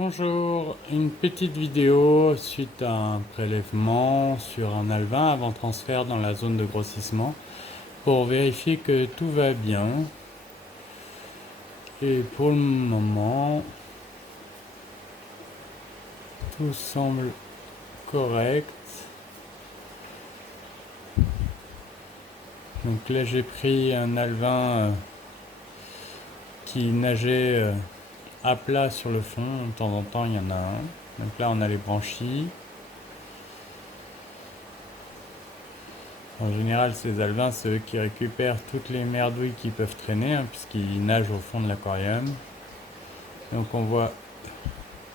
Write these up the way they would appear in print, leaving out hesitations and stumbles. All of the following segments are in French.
Bonjour, une petite vidéo suite à un prélèvement sur un alevin avant transfert dans la zone de grossissement pour vérifier que tout va bien. Et pour le moment, tout semble correct. Donc là j'ai pris un alevin qui nageait à plat sur le fond. De temps en temps il y en a un. Donc là on a les branchies. En général, ces alevins, c'est eux qui récupèrent toutes les merdouilles qui peuvent traîner, puisqu'ils nagent au fond de l'aquarium. Donc on voit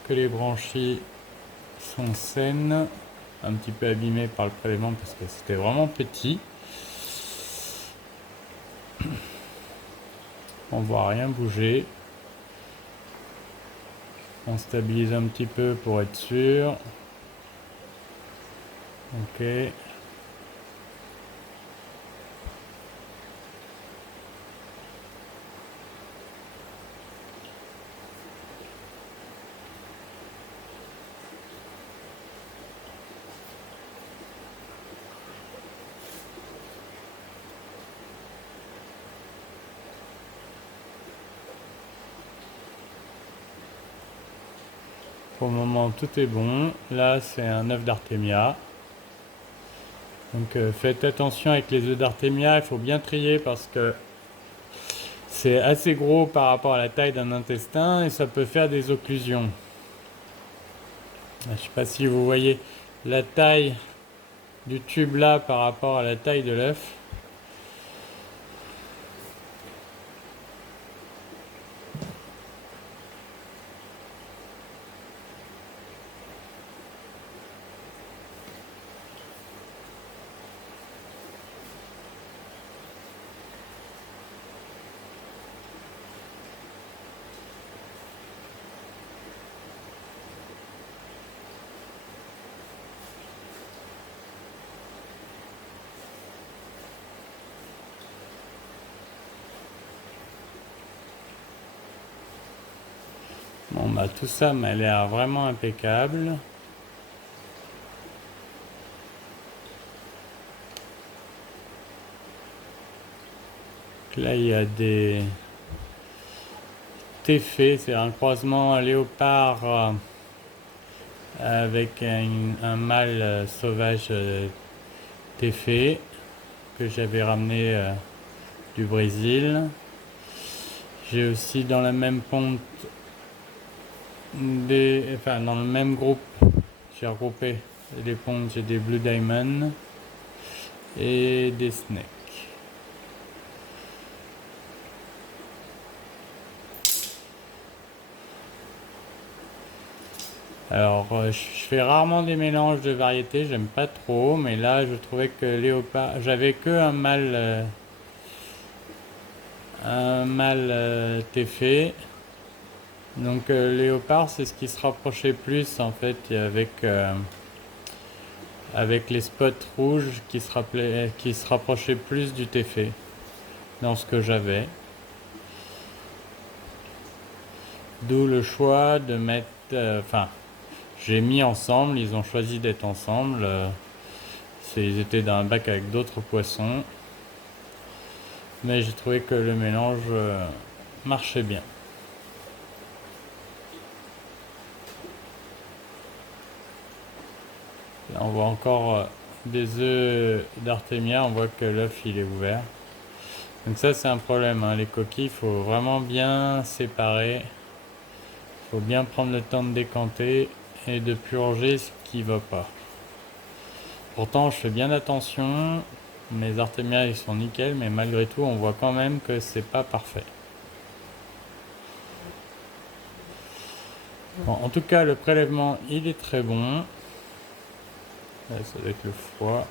que les branchies sont saines, un petit peu abîmées par le prélèvement parce que c'était vraiment petit. On voit rien bouger. On stabilise un petit peu pour être sûr. Ok. Pour le moment, tout est bon. Là, c'est un œuf d'Artemia. Donc faites attention avec les œufs d'Artemia, il faut bien trier parce que c'est assez gros par rapport à la taille d'un intestin et ça peut faire des occlusions. Je ne sais pas si vous voyez la taille du tube là par rapport à la taille de l'œuf. Bon bah tout ça m'a l'air vraiment impeccable. Là il y a des téfés, c'est un croisement léopard avec un mâle sauvage téfé que j'avais ramené du Brésil. J'ai aussi dans la même ponte dans le même groupe, j'ai regroupé les pontes, j'ai des Blue Diamond et des Snakes. Alors, je fais rarement des mélanges de variétés, j'aime pas trop, mais là, je trouvais que léopard, j'avais que un mâle téfé. Donc, léopard, c'est ce qui se rapprochait plus en fait avec les spots rouges qui se rapprochaient plus du téfé dans ce que j'avais. D'où le choix de mettre, j'ai mis ensemble, ils ont choisi d'être ensemble. Ils étaient dans un bac avec d'autres poissons. Mais j'ai trouvé que le mélange marchait bien. Là, on voit encore des œufs d'Artemia, on voit que l'œuf il est ouvert. Donc ça c'est un problème, les coquilles, il faut vraiment bien séparer. Il faut bien prendre le temps de décanter et de purger ce qui va pas. Pourtant je fais bien attention, mes Artemia ils sont nickel, mais malgré tout on voit quand même que c'est pas parfait. Bon, en tout cas le prélèvement il est très bon. Là, ça doit être le foie.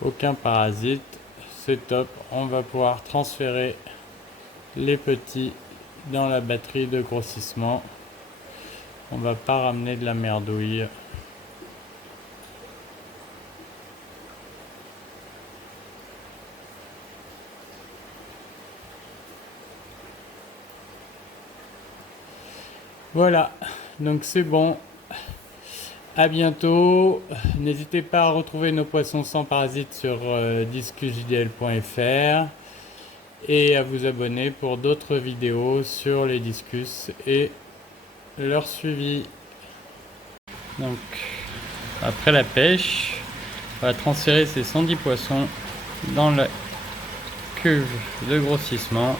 Aucun parasite, c'est top. On va pouvoir transférer les petits dans la batterie de grossissement. On va pas ramener de la merdouille. Voilà, donc c'est bon. À bientôt. N'hésitez pas à retrouver nos poissons sans parasites sur discusjdl.fr et à vous abonner pour d'autres vidéos sur les discus et leur suivi. Donc, après la pêche, on va transférer ces 110 poissons dans la cuve de grossissement.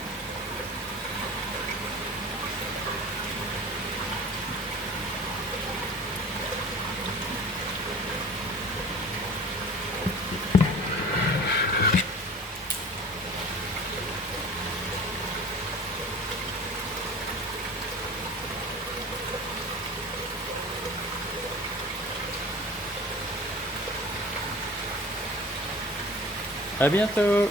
À bientôt!